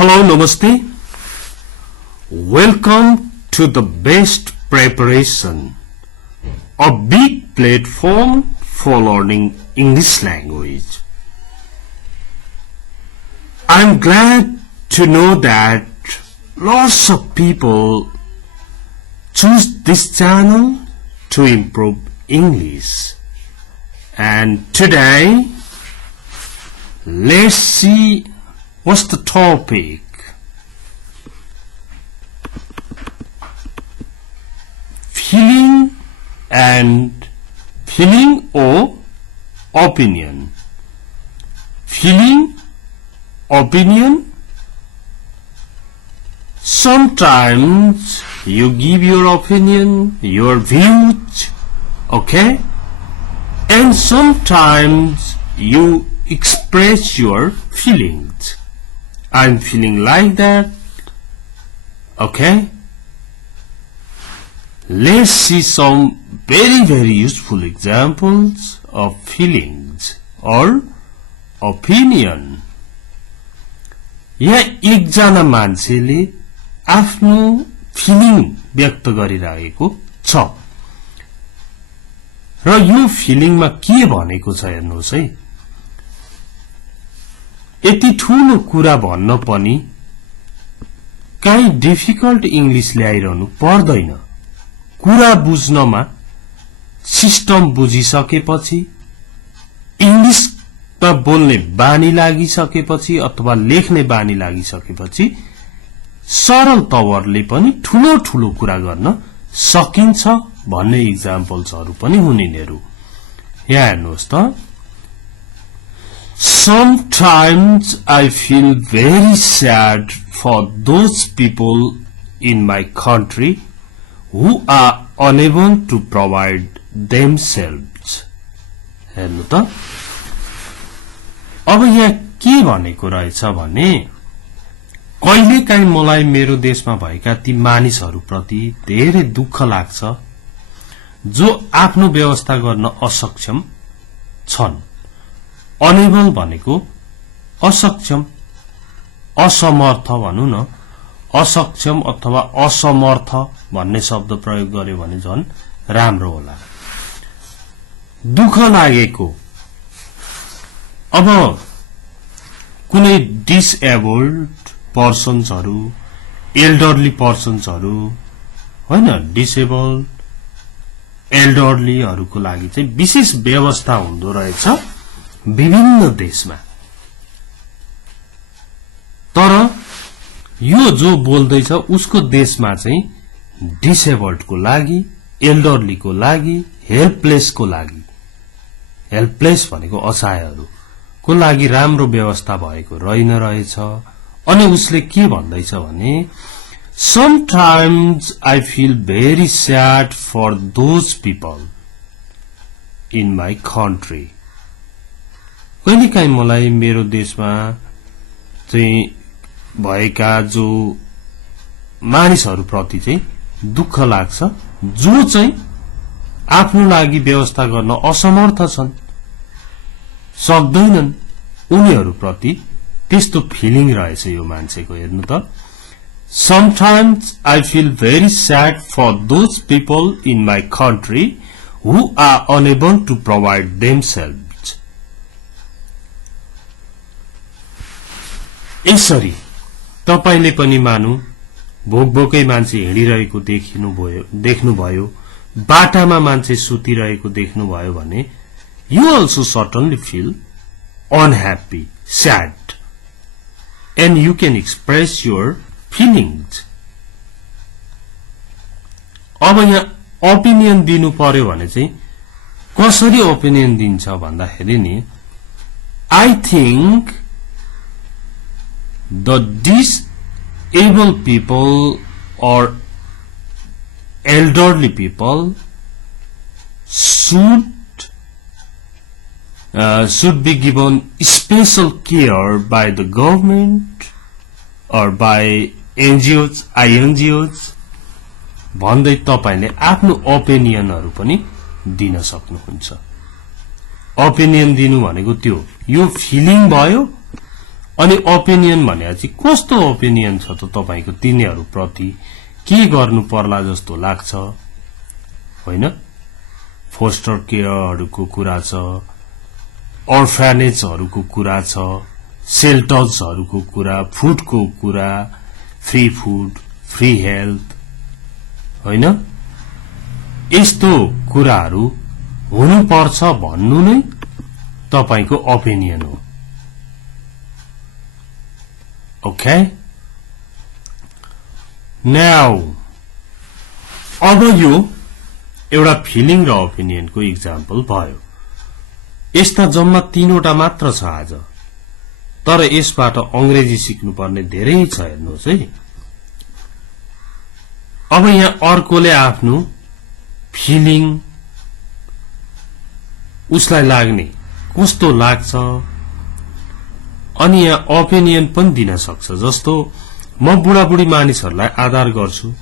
Hello, Namaste. Welcome to the best preparation, a big platform for learning English language. I'm glad to know that lots of people choose this channel to improve English. And today, let's see what's the topic. Feeling or opinion. Feeling, opinion. Sometimes you give your opinion, your views, okay? And sometimes you express your feelings. I'm feeling like that, okay? Let's see some very useful examples of feelings or opinion. यहाँ एकजना मान्छेले आफ्नो feeling व्यक्त गरिरहेको छ र यो फिलिङमा के भनेको छ हेर्नुहोस् है। यति ठूलो कुरा भन्न पनि कहीं डिफिकल्ट इंग्लिश ल्याइरहनु पर्दैन। कुरा बुझ्नमा सिस्टम बुझिसकेपछि इंग्लिशमा बोल्ने बानी लागिसकेपछि अथवा लेख्ने बानी लागिसकेपछि सरल तवरले पनि ठूलो कुरा गर्न सकिन्छ भन्ने एक्जाम्पल्सहरु पनि हुन् यिनीहरु। यहाँ हेर्नुहोस् त। Sometimes I feel very sad for those people in my country who are unable to provide themselves. हेर्नु त। अब यहाँ के भनेको रहेछ भने कहिलेकाहीँ मलाई मेरो देशमा भएका ती मानिसहरुप्रति धेरै दुःख लाग्छ जो आफ्नो व्यवस्था गर्न असक्षम छन्। अनेबल भनेको असक्षम, असमर्थ भनौं न, असक्षम अथवा असमर्थ भन्ने शब्द प्रयोग गर्यो भने झन् राम्रो होला। दुःख लागेको अब कुनै डिसएबल्ड पर्सन्सहरु, एल्डरली पर्सन्सहरु हैन, डिसेबल्ड एल्डरलीहरुको लागि चाहिँ विशेष व्यवस्था हुँदो रहेछ विभिन्न देशमा। तर यो जो बोल्दैछ उसको देशमा चाहिँ डिसेबल्डको लागि, एल्डरलीको लागि, हेल्पलेसको लागि, हेल्पलेस भनेको असहायहरुको लागि राम्रो व्यवस्था भएको रहेन रहेछ। अनि उसले के भन्दैछ भने Sometimes I feel very sad for those people in my country. कहिलेकाहीँ मलाई मेरो देशमा चाहिँ भएका जो मानिसहरुप्रति चाहिँ दुःख लाग्छ जो चाहिँ आफ्नो लागि व्यवस्था गर्न असमर्थ छन्, सक्दैनन्, उनीहरुप्रति त्यस्तो फिलिङ रहेछ यो मान्छेको। हेर्नु त। Sometimes I feel very sad for those people in my country who are unable to provide themselves. यसरी तपाईले पनि मानु भोकभोकै मान्छे हिँडिरहेको देख्नुभयो, बाटामा मान्छे सुतिरहेको देख्नुभयो भने you also certainly feel unhappy, sad, and you can express your feelings. अब यहाँ ओपिनियन दिनु पर्यो भने चाहिँ कसरी ओपिनियन दिन्छ भन्दाखेरि नि I think the disabled people or elderly people should be given special care by the government or by NGOs, INGOs भन्दै तपाईले आफ्नो ओपिनियनहरु पनि दिन सक्नुहुन्छ। ओपिनियन दिनु भनेको त्यो यो फिलिङ भयो अनि ओपिनियन भनेपछि कस्तो ओपिनियन छ त तपाईको तिनीहरु प्रति के गर्नु पर्ला जस्तो लाग्छ होइन फोस्टर केयरहरुको कुरा छ अर्फनेजहरुको कुरा छ शेल्टर्सहरुको कुरा फुडको कुरा फ्री फुड फ्री हेल्थ होइन यस्तो कुराहरु हुनुपर्छ भन्नु नै तपाईको ओपिनियन हो ओके नाउ अब यो एउटा फिलिङ र ओपिनियनको एक्जाम्पल भयो यस्ता जम्मा 3 वटा मात्र छ आज तर यसबाट अंग्रेजी सिक्नु पर्ने धेरै छ हेर्नुस् है अब यहाँ अर्कोले आफ्नो फिलिङ उसलाई लाग्ने कस्तो लाग्छ अनि यहाँ ओपिनियन पनि दिन सक्छ जस्तो म बुढाबुढी मानिसहरुलाई आदर गर्छु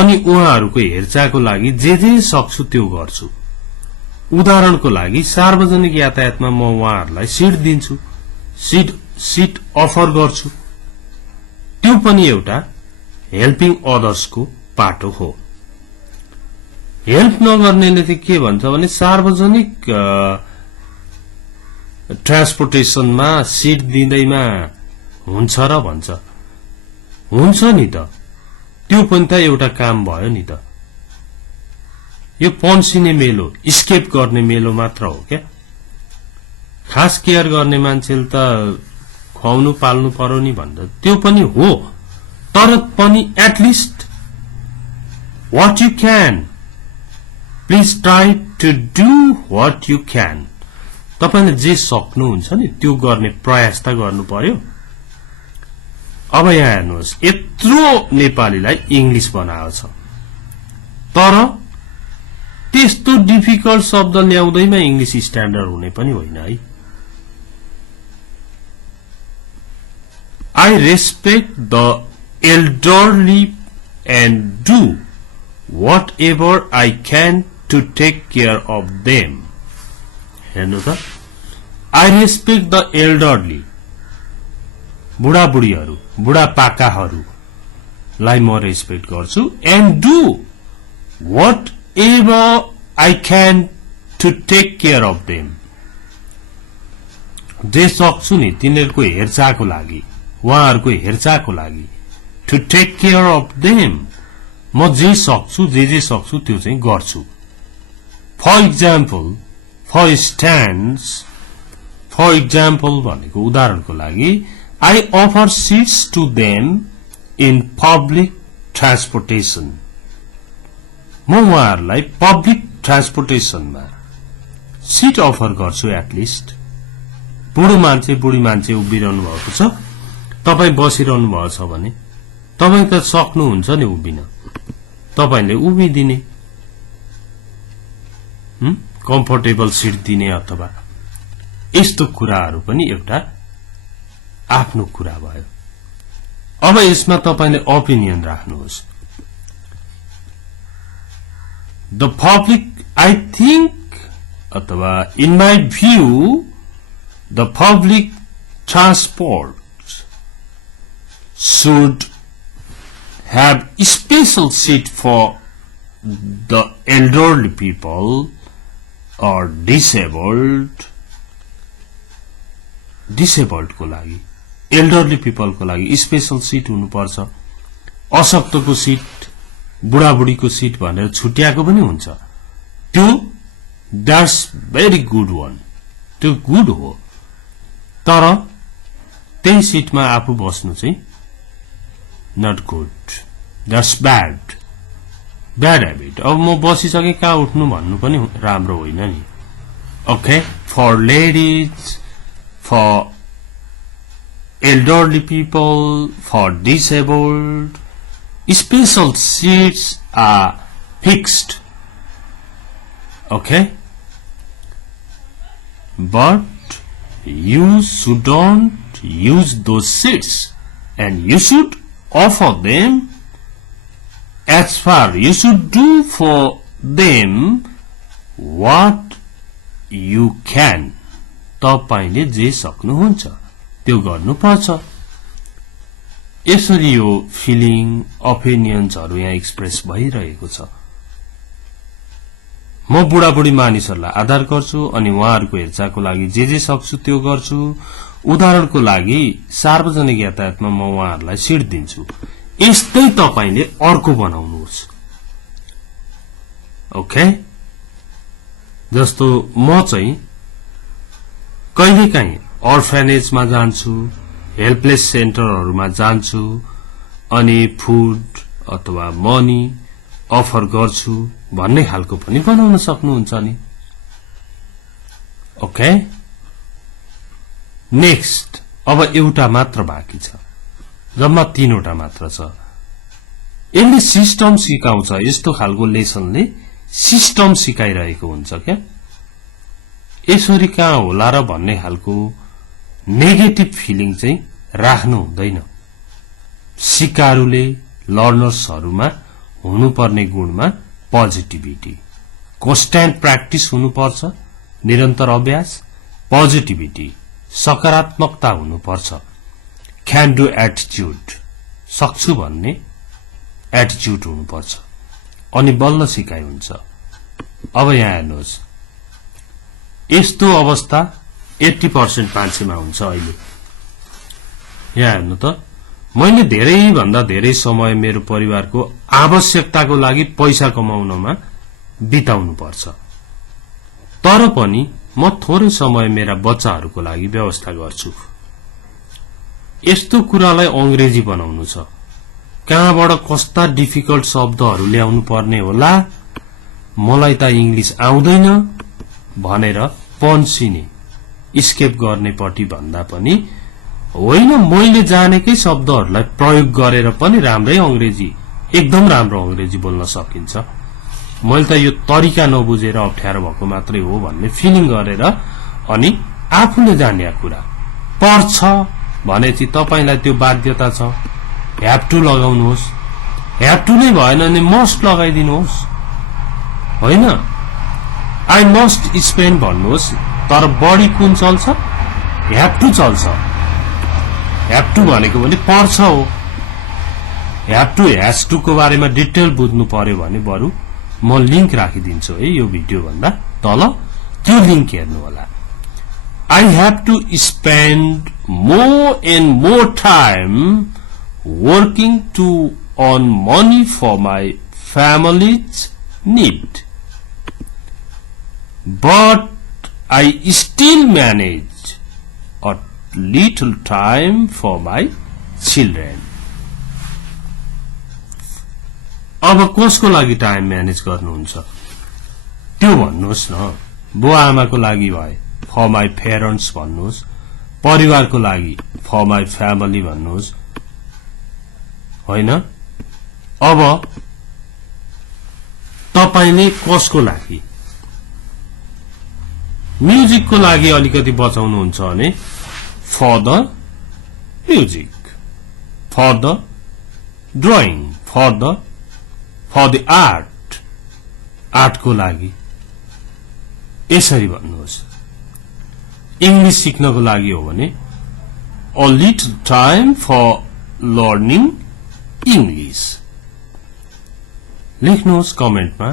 अनि उहाँहरुको हेरचाहको लागि जे सक्छु त्यो गर्छु उदाहरणको लागि सार्वजनिक यातायातमा म उहाँहरुलाई सीट दिन्छु सीट अफर गर्छु त्यो पनि एउटा हेल्पिङ अदर्सको पाटो हो हेल्प नगर्नेले चाहिँ के भन्छ भने सार्वजनिक ट्रान्सपोर्टेसनमा सीट दिँदैमा हुन्छ र भन्छ हुन्छ नि त त्यो पनि त एउटा काम भयो नि त यो पन्सिने मेलो स्केप गर्ने मेलो मात्र हो क्या खास केयर गर्ने मान्छेले त खुवाउनु पाल्नु पर्यो नि भन्छ त्यो पनि हो तर पनि at least what you can please try to do what you can तपाईले जे सक्नुहुन्छ नि त्यो गर्ने प्रयास त गर्नु पर्यो अब यहाँ हेर्नुहोस् यत्रो नेपालीलाई इंग्लिश बनाएको छ तर त्यस्तो डिफिकल्ट शब्द ल्याउँदैमा इंग्लिश स्ट्यान्डर्ड हुने पनि होइन है I respect the elderly and do whatever I can to take care of them. हेर्नु त I respect the elderly बुढाबुढीहरु बुढापाकाहरुलाई म रेस्पेक्ट गर्छु and do whatever I can to take care of them. जे सक्छु नि तिनीहरुको हेरचाहको लागि उहाँहरुको हेरचाहको लागि to take care of them म जे सक्छु जे सक्छु त्यो चाहिँ गर्छु for example for example भनेको उदाहरणको लागि I offer seats to them in public transportation म उहाँहरुलाई पब्लिक ट्रान्सपोर्टेसनमा सीट अफर गर्छु एटलिस्ट बुढो मान्छे बुढी मान्छे उभिरहनु भएको छ तपाई बसिरहनु भएको छ भने तपाई त सक्नुहुन्छ नि उभिन तपाईले उभिदिने कम्फर्टेबल सीट दिने अथवा यस्तो कुराहरु पनि एउटा आफ्नो कुरा भयो अब यसमा तपाईले ओपिनियन राख्नुहोस् The public, I think, अथवा in my view, the public transport should have special seat for the elderly people or disabled को लागि elderly people को लागि special seat हुनुपर्छ अशक्तको सीट बुढाबुढीको सीट भनेर छुट्याएको पनि हुन्छ त्यो that's very good one त्यो गुड हो तर त्यही सीटमा आफू बस्नु चाहिँ not good that's bad habit अब म बसिसके कहाँ उठ्नु भन्नु पनि राम्रो होइन नि okay for ladies for elderly people for disabled special seats are fixed okay but you shouldn't use those seats and you should offer them as far you should do for them what you can तपाईले जे सक्नुहुन्छ त्यो गर्नुपर्छ। यसरी यो feeling ओपिनियन्सहरु यहाँ express भइरहेको छ। म बुढाबुढी मानिसहरुलाई आदर गर्छु अनि उहाँहरुको हेरचाहको लागि जे सक्छु त्यो गर्छु। उदाहरणको लागि सार्वजनिक यातायातमा म उहाँहरुलाई सिट दिन्छु। यस्तै तपाईले अर्को बनाउनुहोस्। ओके, जस्तो म चाहिँ कहिलेकाहीँ अर्फेनेजमा जान्छु, हेल्पलेस सेन्टरहरुमा जान्छु अनि फुड अथवा मनी अफर गर्छु भन्ने खालको पनि बनाउन सक्नुहुन्छ नि। ओके, नेक्स्ट अब एउटा मात्र बाँकी छ, जम्मा 3 वटा मात्र छ। यसले सिस्टम सिकाउँछ। यस्तो खालको लेसनले सिस्टम सिकाइरहेको हुन्छ क्या। यसरी कहाँ होला र भन्ने खालको नेगेटिभ फिलिङ चाहिँ राख्नु हुँदैन। सिकारुले लर्नर्सहरुमा हुनुपर्ने गुणमा पोजिटिभिटी, कन्स्ट्यान्ट प्र्याक्टिस हुनुपर्छ, निरन्तर अभ्यास, पोजिटिभिटी सकारात्मकता हुनुपर्छ, क्यान डु एटिट्युड सक्छु भन्ने एटिट्युड हुनुपर्छ अनि बल्ल सिकाइ हुन्छ। अब यहाँ हेर्नुहोस्, यस्तो अवस्था 80% मान्छेमा हुन्छ अहिले। यहाँ हेर्नु त, मैले धेरै भन्दा धेरै समय मेरो परिवारको आवश्यकताको लागि पैसा कमाउनमा बिताउनु पर्छ, तर पनि म थोरै समय मेरा बच्चाहरूको लागि व्यवस्था गर्छु। यस्तो कुरालाई अंग्रेजी बनाउनु छ। कहाँबाट कस्ता डिफिकल्ट शब्दहरू ल्याउनु पर्ने होला, मलाई त इंग्लिश आउँदैन भनेर पन्सिने स्केप गर्ने पट्टि भन्दा पनि होइन, मैले जानेकै शब्दहरूलाई प्रयोग गरेर पनि राम्रै अंग्रेजी, एकदम राम्रो अंग्रेजी बोल्न सकिन्छ। मैले त यो तरिका नबुझेर अप्ठ्यारो भएको मात्रै हो भन्ने फिलिङ गरेर अनि आफूले जाने कुरा पर्छ भनेपछि तपाईलाई त्यो बाध्यता छ, ह्याभ टु लगाउनुहोस्। ह्याभ टु नै भएन भने मस्ट लगाइदिनुहोस्। होइन, आई मस्ट स्पेन्ड भन्नुहोस्, तर बढी कुन चल्छ? ह्याभ टु चल्छ। ह्याभ टु भनेको पनि पर्छ हो। ह्याभ टु ह्याज टु को बारेमा डिटेल बुझ्नु पर्यो भने बरु म लिंक राखिदिन्छु है यो भिडियो भन्दा तल, त्यो लिंक हेर्नु होला। I have to spend more and more time working to earn money for my family's need, but I still manage a little time for my children. अब कसको लागि टाइम म्यानेज गर्नुहुन्छ त्यो भन्नुहोस् न। बुवा आमाको लागि भए फर माई पेरेन्ट्स भन्नुहोस्, परिवारको लागि फर माई फ्यामिली भन्नुहोस्। होइन, अब तपाईले कसको लागि? म्युजिकको लागि अलिकति बचाउनुहुन्छ भने for the music, for the drawing, for the art, आर्टको लागि यसरी भन्नुहोस्। इंग्लिश सिक्नको लागि हो भने a little time for learning English लेख्नुहोस् कमेन्टमा।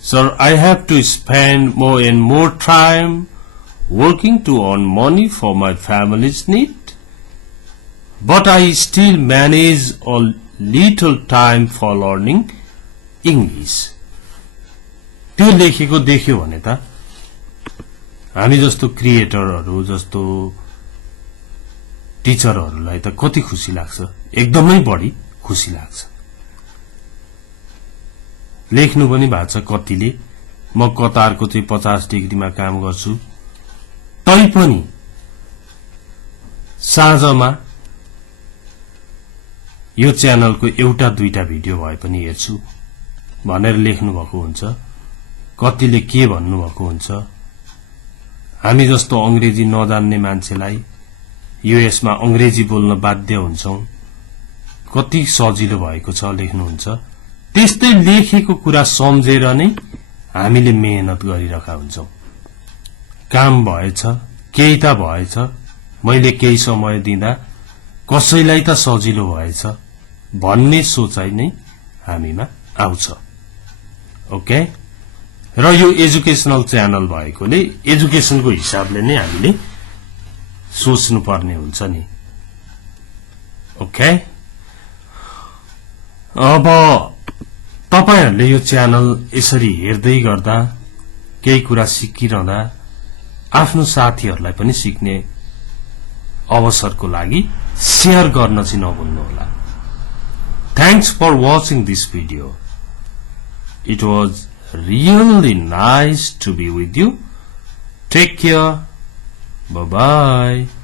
Sir, I have to spend more and more time working to earn money for my family's need, but I still manage a little time for learning English. त्यो लेखेको देख्यो भने त हामी जस्तो क्रिएटरहरू, जस्तो टिचरहरूलाई त कति खुसी लाग्छ, एकदमै बढी खुसी लाग्छ। लेख्नु पनि भएको छ कतिले, म कतारको चाहिँ 50 डिग्रीमा काम गर्छु, तैपनि साँझमा यो च्यानलको एउटा दुईटा भिडियो भए पनि हेर्छु भनेर लेख्नु भएको हुन्छ। कतिले के भन्नु भएको हुन्छ, हामी जस्तो अंग्रेजी नजान्ने मान्छेलाई यूएसमा अंग्रेजी बोल्न बाध्य हुन्छौं, कति सजिलो भएको छ लेख्नुहुन्छ। त्यस्तै लेखेको कुरा सम्झेर नै हामीले मेहनत गरिरहेका हुन्छौं। काम भएछ, केही त भएछ, मैले केही समय दिँदा कसैलाई त सजिलो भएछ भन्ने सोचाइ नै हामीमा आउँछ। ओके, र यो एजुकेशनल च्यानल भएकोले एजुकेशनको हिसाबले नै हामीले सोच्नु पर्ने हुन्छ नि। ओके, अब तपाईहरुले यो च्यानल यसरी हेर्दै गर्दा केही कुरा सिकिरहँदा आफ्नो साथीहरुलाई पनि सिक्ने अवसरको लागि शेयर गर्न चाहिँ नभुल्नुहोला। Thanks for watching this video. It was really nice to be with you. Take care. Bye-bye.